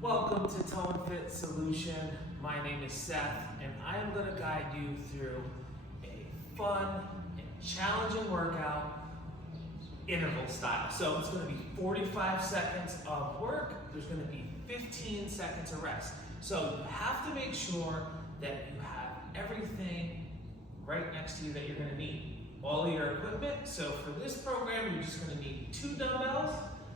Welcome to Tone Fit Solution. My name is Seth, and I am going to guide you through a fun and challenging workout, interval style. So it's going to be 45 seconds of work. There's going to be 15 seconds of rest. So you have to make sure that you have everything right next to you that you're going to need. All of your equipment. So for this program, you're just going to need 2 dumbbells,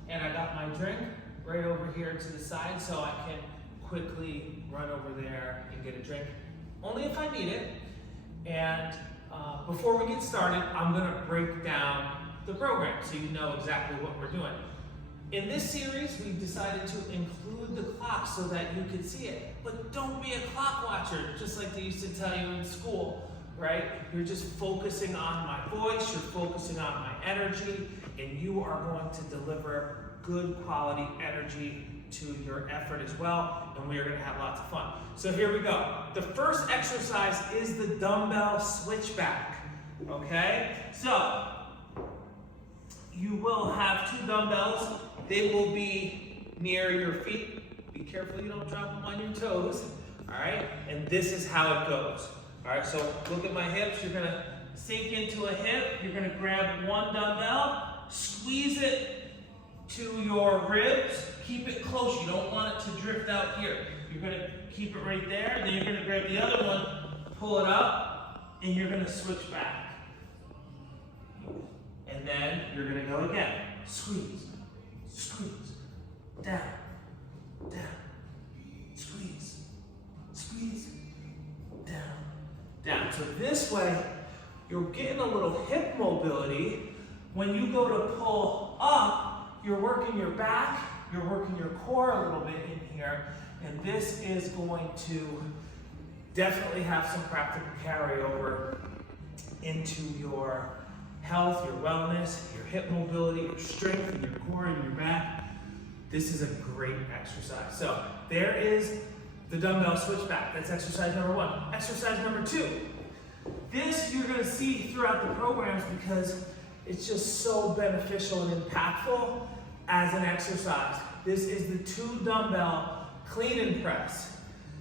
and I got my drink right over here to the side so I can quickly run over there and get a drink, only if I need it. And before we get started, I'm going to break down the program so you know exactly what we're doing. In this series, we decided to include the clock so that you could see it. But don't be a clock watcher, just like they used to tell you in school, right? You're just focusing on my voice, you're focusing on my energy, and you are going to deliver good quality energy to your effort as well, and we are going to have lots of fun. So here we go. The first exercise is the dumbbell switchback, okay? So you will have 2 dumbbells. They will be near your feet. Be careful you don't drop them on your toes, all right? And this is how it goes. All right, so look at my hips. You're gonna sink into a hip. You're gonna grab one dumbbell, squeeze it to your ribs. Keep it close. You don't want it to drift out here. You're gonna keep it right there. Then you're gonna grab the other one, pull it up, and you're gonna switch back. And then you're gonna go again. Squeeze, squeeze, down, down, squeeze, squeeze, down, down. So this way, you're getting a little hip mobility. When you go to pull up, you're working your back, you're working your core a little bit in here, and this is going to definitely have some practical carryover into your health, your wellness, your hip mobility, your strength, and your core and your back. This is a great exercise. So there is the dumbbell switchback. That's exercise number 1. Exercise number 2. This you're gonna see throughout the programs because it's just so beneficial and impactful as an exercise. This is the 2 dumbbell clean and press.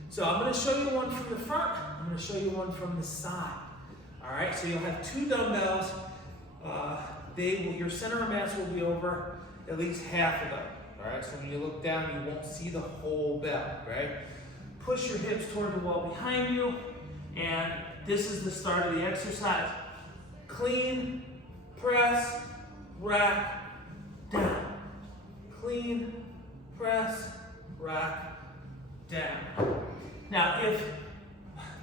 So I'm gonna show you one from the front, I'm gonna show you one from the side. All right, so you'll have 2 dumbbells. Your center of mass will be over at least half of them. All right, so when you look down, you won't see the whole bell, right? Push your hips toward the wall behind you, and this is the start of the exercise. Clean, press, rack, down. Clean, press, rack, down. Now, if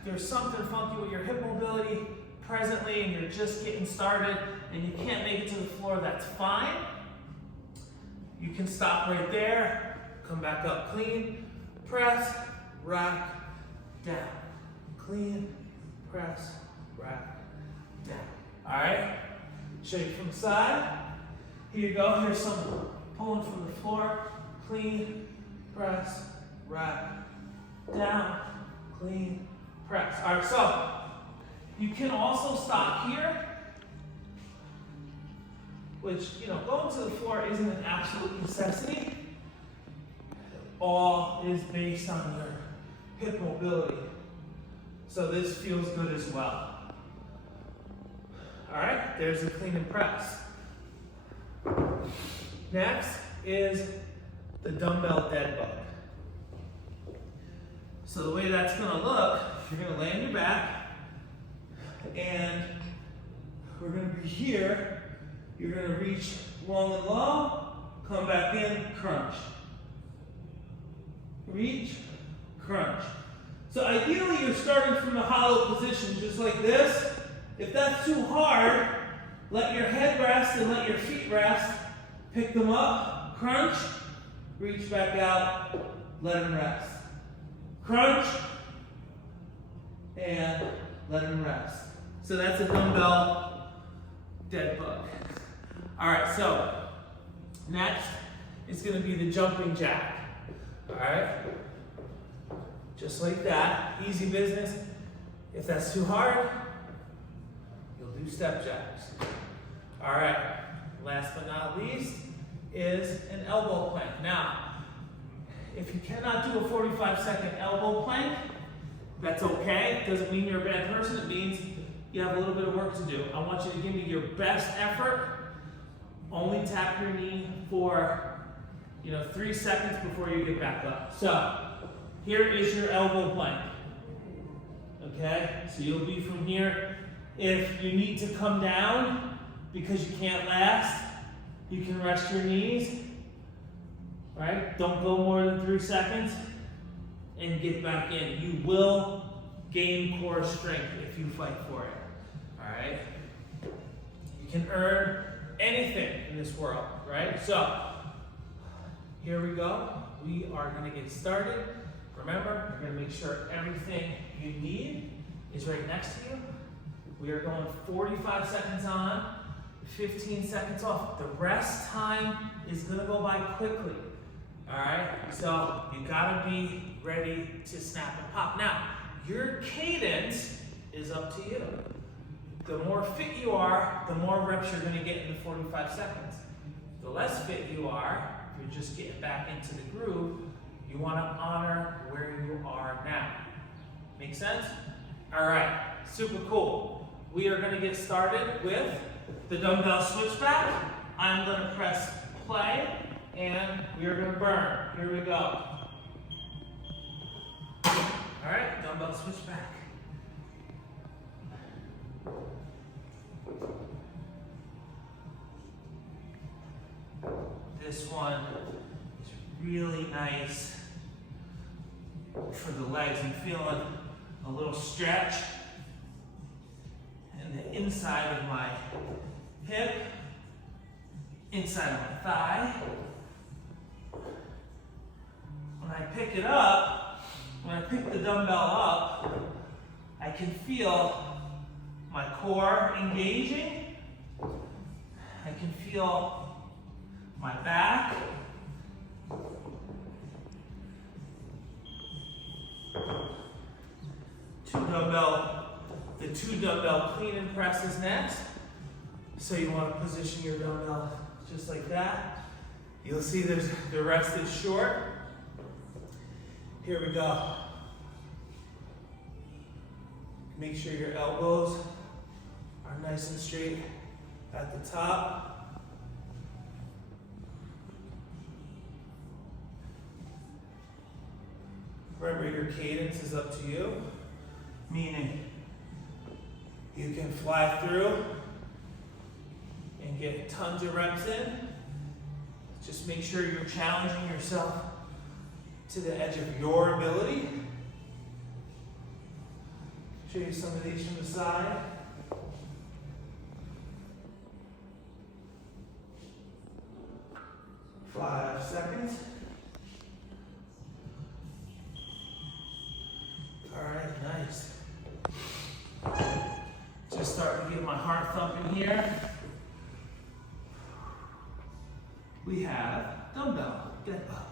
there's something funky with your hip mobility presently and you're just getting started and you can't make it to the floor, that's fine. You can stop right there, come back up. Clean, press, rack, down. Clean, press, rack, down. All right? Show you from the side. Here you go. Here's some pulling from the floor. Clean, press, rack, down, clean, press. All right, so you can also stop here, which, going to the floor isn't an absolute necessity. All is based on your hip mobility. So this feels good as well. All right, there's the clean and press. Next is the dumbbell Deadbug. So the way that's gonna look, you're gonna lay on your back, and we're gonna be here. You're gonna reach long and low, come back in, crunch. Reach, crunch. So ideally you're starting from the hollow position, just like this. If that's too hard, let your head rest and let your feet rest. Pick them up, crunch, reach back out, let them rest. Crunch, and let them rest. So that's a dumbbell Deadbug. All right, so next is gonna be the jumping jack. All right, just like that, easy business. If that's too hard, you'll do step jacks. All right, last but not least is an elbow plank. Now, If you cannot do a 45-second elbow plank, that's okay. Doesn't mean you're a bad person. It means you have a little bit of work to do. I want you to give me your best effort. Only tap your knee for 3 seconds before you get back up. So here is your elbow plank. Okay, so you'll be from here. If you need to come down because you can't last, you can rest your knees. Right? Don't go more than 3 seconds and get back in. You will gain core strength if you fight for it. All right? You can earn anything in this world, right? So, here we go. We are going to get started. Remember, you're going to make sure everything you need is right next to you. We are going 45 seconds on, 15 seconds off. The rest time is going to go by quickly. All right, so you gotta be ready to snap and pop. Now, your cadence is up to you. The more fit you are, the more reps you're gonna get in the 45 seconds. The less fit you are, if you're just getting back into the groove, you wanna honor where you are now. Make sense? All right, super cool. We are gonna get started with the dumbbell switchback. I'm gonna press play. And we are going to burn. Here we go. All right, dumbbell switch back. This one is really nice for the legs. I'm feeling a little stretch in the inside of my hip, inside of my thigh. When I pick it up, when I pick the dumbbell up, I can feel my core engaging. I can feel my back. The two dumbbell clean and presses next. So you want to position your dumbbell just like that. You'll see the rest is short. Here we go. Make sure your elbows are nice and straight at the top. Remember, your cadence is up to you, meaning you can fly through and get tons of reps in. Just make sure you're challenging yourself to the edge of your ability. Show you some of these from the side. Five seconds. All right, nice. Just starting to get my heart thumping here. We have dumbbell deadbug.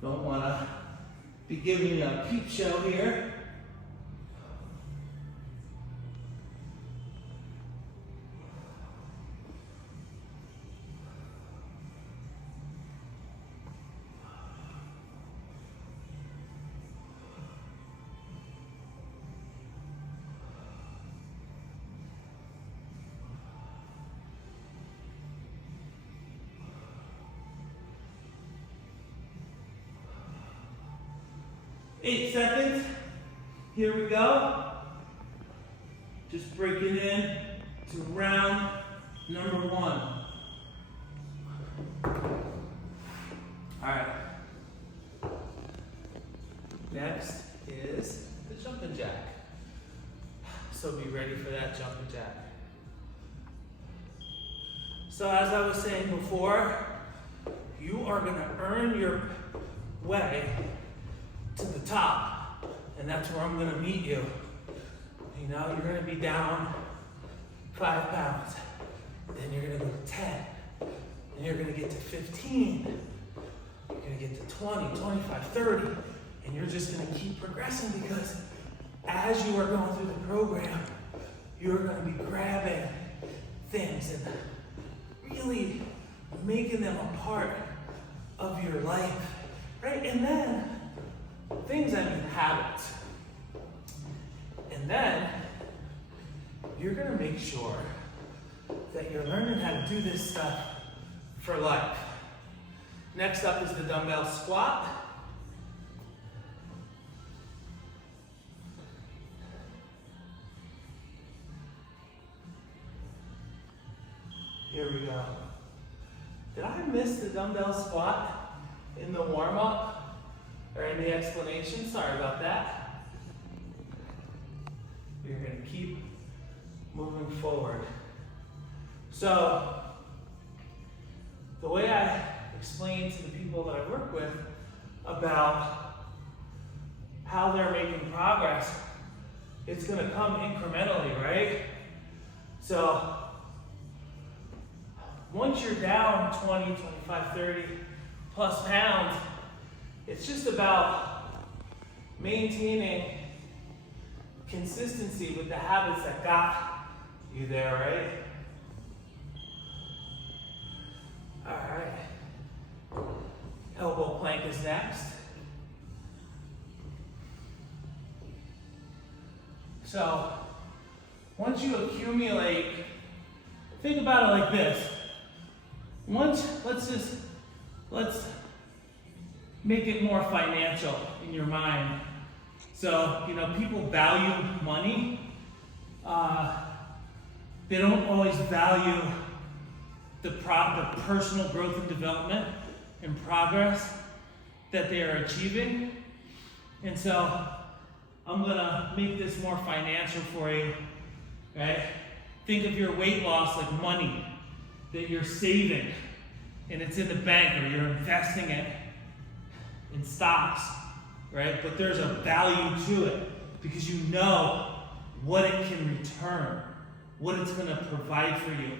Don't want to be giving you a peep show here. Eight seconds. Here we go. Just breaking in to round number one. All right. Next is the jumping jack. So be ready for that jumping jack. So as I was saying before, you are going to earn your way to the top, and that's where I'm going to meet you. You know, you're going to be down 5 pounds, then you're going to go to 10, and you're going to get to 15, you're going to get to 20, 25, 30, and you're just going to keep progressing, because as you are going through the program, you're going to be grabbing things and really making them a part of your life, right? And then, things, I mean habits. And then, you're going to make sure that you're learning how to do this stuff for life. Next up is the dumbbell squat. Here we go. Did I miss the dumbbell squat in the warm-up or in the explanation? Sorry about that. You're going to keep moving forward. So, the way I explain to the people that I work with about how they're making progress, it's going to come incrementally, right? So, once you're down 20, 25, 30 plus pounds, it's just about maintaining consistency with the habits that got you there, right? All right. Elbow plank is next. So, once you accumulate, think about it like this. Let's make it more financial in your mind. So, people value money. They don't always value the personal growth and development and progress that they are achieving. And so, I'm gonna make this more financial for you, right? Think of your weight loss like money that you're saving, and it's in the bank, or you're investing it in stocks, right? But there's a value to it because you know what it can return, what it's gonna provide for you,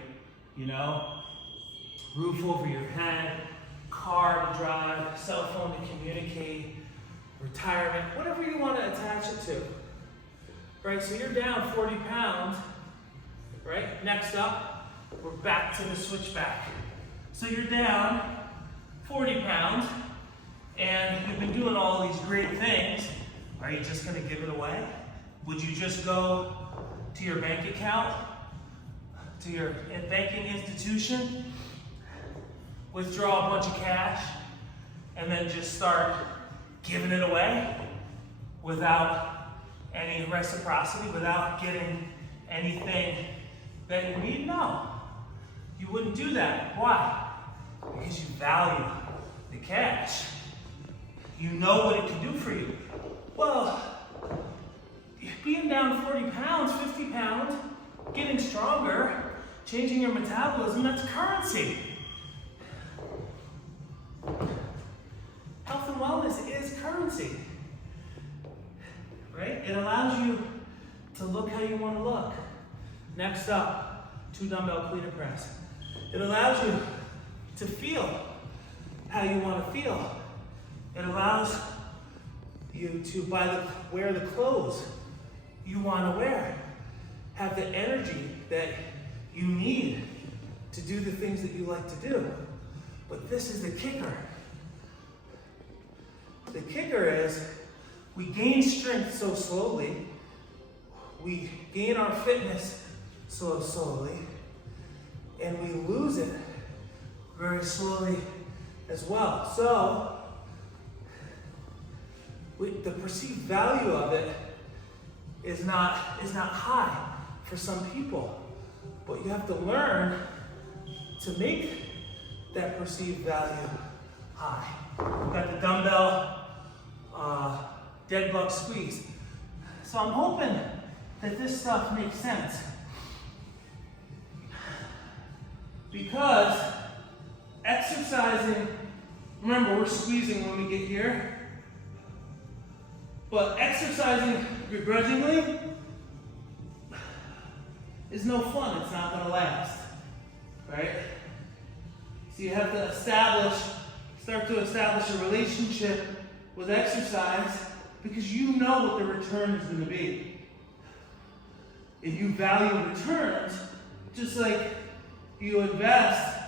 Roof over your head, car to drive, cell phone to communicate, retirement, whatever you want to attach it to, right? So you're down 40 pounds, right? Next up, we're back to the switchback. So you're down 40 pounds, and you've been doing all these great things. Are you just going to give it away? Would you just go to your bank account, to your banking institution, withdraw a bunch of cash, and then just start giving it away without any reciprocity, without getting anything that you need? No, you wouldn't do that. Why? Because you value the cash. You know what it can do for you. Well, being down 40 pounds, 50 pounds, getting stronger, changing your metabolism, that's currency. Health and wellness is currency, right? It allows you to look how you want to look. Next up, 2 dumbbell cleaner press. It allows you to feel how you want to feel. It allows you to wear the clothes you want to wear, have the energy that you need to do the things that you like to do. But this is the kicker. The kicker is we gain strength so slowly, we gain our fitness so slowly, and we lose it very slowly as well. So, the perceived value of it is not high for some people, but you have to learn to make that perceived value high. We've got the dumbbell Deadbug squeeze. So I'm hoping that this stuff makes sense, because exercising, remember we're squeezing when we get here, but exercising begrudgingly is no fun. It's not going to last, right? So you have to start to establish a relationship with exercise, because you know what the return is going to be. if you value returns, just like you invest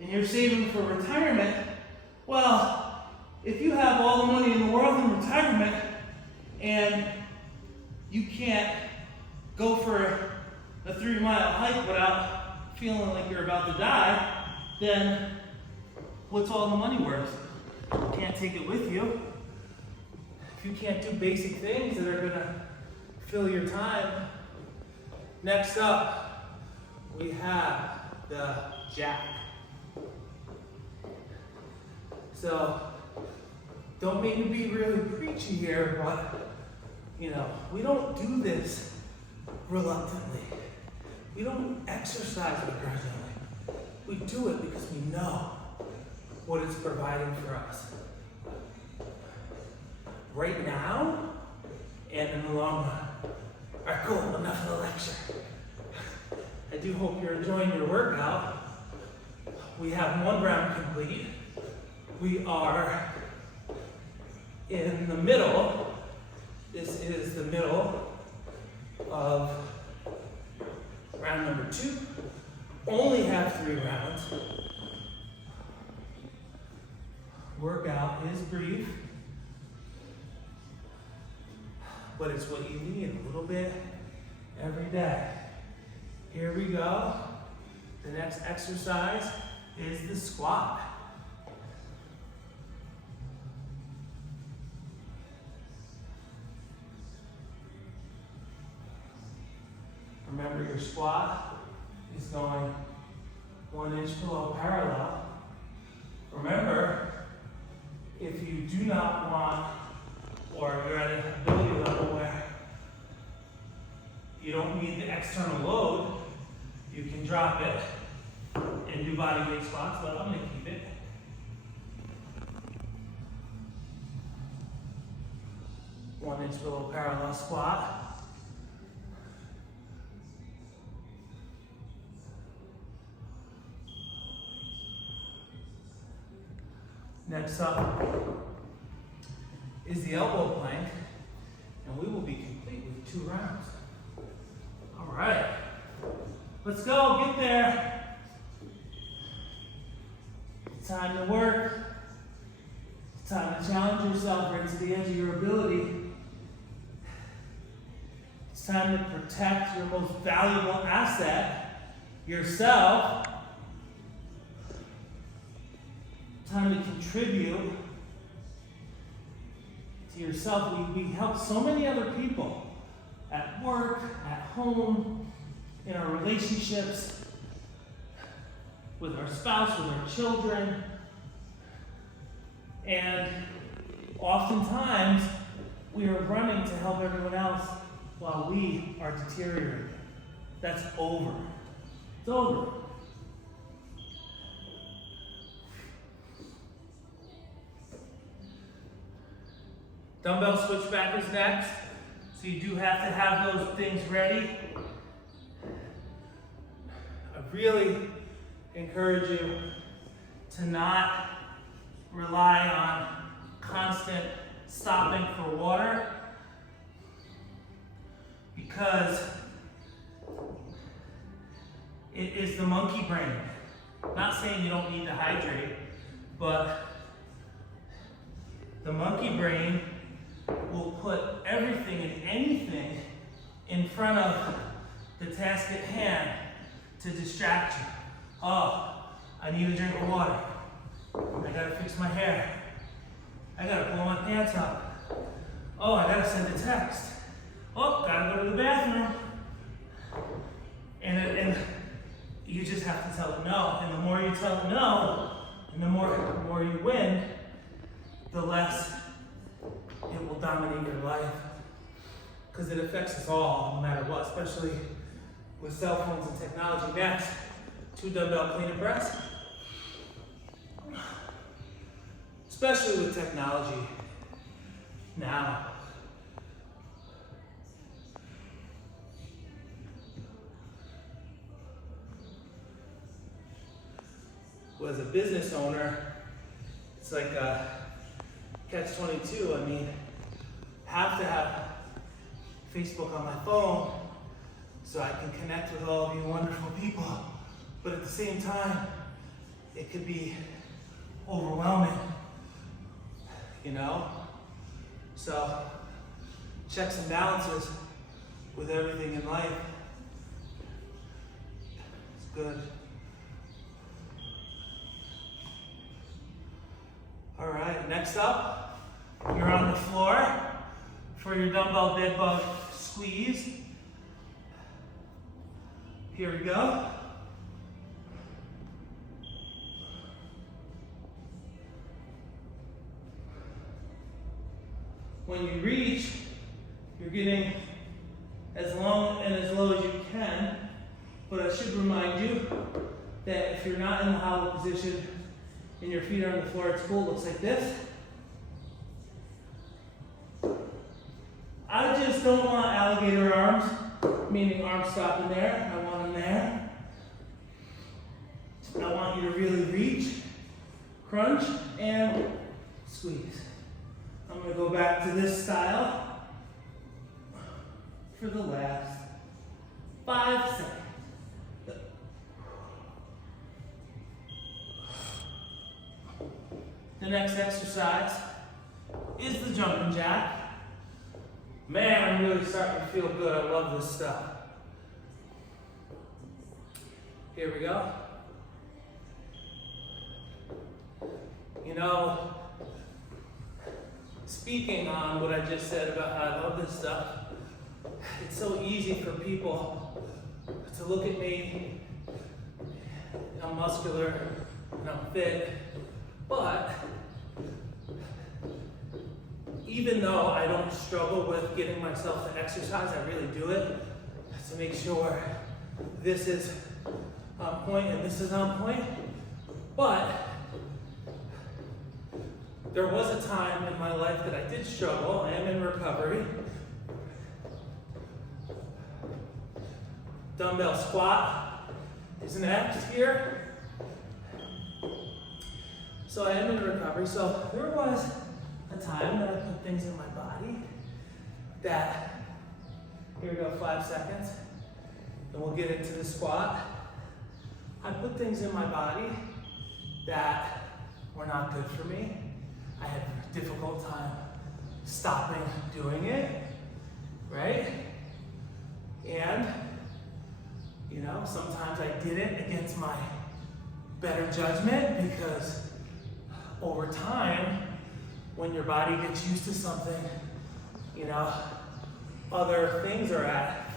and you're saving for retirement, well, if you have all the money in the world in retirement and you can't go for a 3-mile hike without feeling like you're about to die, then what's all the money worth? You can't take it with you. If you can't do basic things that are gonna fill your time. Next up, we have the jack. So, don't make me be really preachy here, but we don't do this reluctantly. We don't exercise begrudgingly. We do it because we know what it's providing for us. Right now, and in the long run. All right, cool, enough of the lecture. I do hope you're enjoying your workout. We have 1 round complete. We are in the middle. This is the middle of round number 2. Only have 3 rounds. Workout is brief, but it's what you need, a little bit every day. Here we go. The next exercise is the squat. Remember, your squat is going 1 inch below parallel. Remember, if you do not want, or you're at an ability level where you don't need the external load, you can drop it and do body weight squats, but I'm going to keep it. One inch below parallel squat. Next up is the elbow plank, and we will be complete with 2 rounds. All right, let's go, get there. It's time to work. It's time to challenge yourself right to the edge of your ability. It's time to protect your most valuable asset, yourself. Time to contribute to yourself. We help so many other people at work, at home, in our relationships, with our spouse, with our children. And oftentimes, we are running to help everyone else while we are deteriorating. That's over. It's over. Dumbbell switchback is next, so you do have to have those things ready. I really encourage you to not rely on constant stopping for water, because it is the monkey brain. Not saying you don't need to hydrate, but the monkey brain will put everything and anything in front of the task at hand to distract you. Oh, I need a drink of water. I gotta fix my hair. I gotta pull my pants up. Oh, I gotta send a text. Oh, gotta go to the bathroom. And you just have to tell it no. And the more you tell it no, and the more you win, the less it will dominate your life, because it affects us all, no matter what, especially with cell phones and technology. Next, 2 dumbbell clean and press. Especially with technology now. Well, as a business owner, it's like a catch-22. I mean, have to have Facebook on my phone, so I can connect with all of you wonderful people. But at the same time, it could be overwhelming, you know? So, checks and balances with everything in life. It's good. All right, next up, you're on the floor for your dumbbell Deadbug squeeze. Here we go. When you reach, you're getting as long and as low as you can, but I should remind you that if you're not in the hollow position and your feet are on the floor at school, it looks like this. I just don't want alligator arms, meaning arms stopping there. I want them there. I want you to really reach, crunch, and squeeze. I'm going to go back to this style for the last 5 seconds. The next exercise is the jumping jack. Man, I'm really starting to feel good. I love this stuff. Here we go. You know, speaking on what I just said about how I love this stuff, it's so easy for people to look at me. I'm muscular and I'm fit, but even though I don't struggle with getting myself to exercise, I really do it to make sure this is on point and this is on point. But there was a time in my life that I did struggle. I am in recovery. Dumbbell squat is next here. So I am in recovery. So there was a time that I put things in my body that, here we go, 5 seconds, and we'll get into the squat. I put things in my body that were not good for me. I had a difficult time stopping doing it, right? And, you know, sometimes I did it against my better judgment because over time, when your body gets used to something, you know, other things are at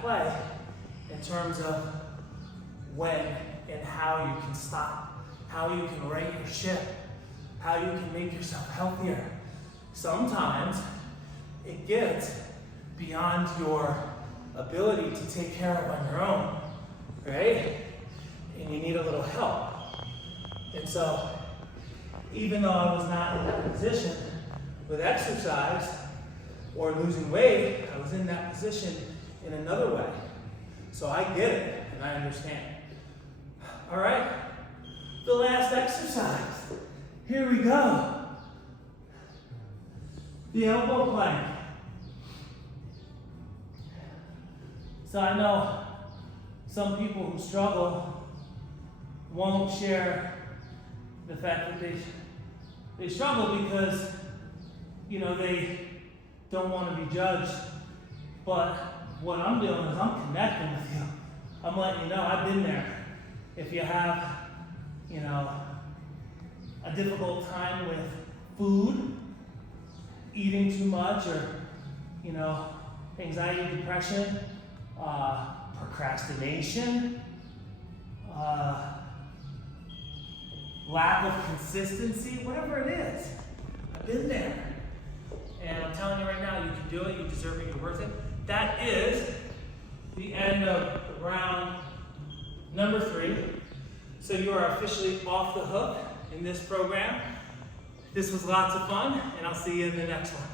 play in terms of when and how you can stop, how you can right your ship, how you can make yourself healthier. Sometimes it gets beyond your ability to take care of on your own, right? And you need a little help. And so, even though I was not in that position with exercise or losing weight, I was in that position in another way. So I get it and I understand. All right, the last exercise. Here we go. The elbow plank. So I know some people who struggle won't share the fact that they struggle because, you know, they don't want to be judged. But what I'm doing is I'm connecting with you. I'm letting you know I've been there. If you have, you know, a difficult time with food, eating too much, or, you know, anxiety, depression, procrastination, lack of consistency, whatever it is, I've been there. And I'm telling you right now, you can do it, you deserve it, you're worth it. That is the end of round number 3. So you are officially off the hook in this program. This was lots of fun, and I'll see you in the next one.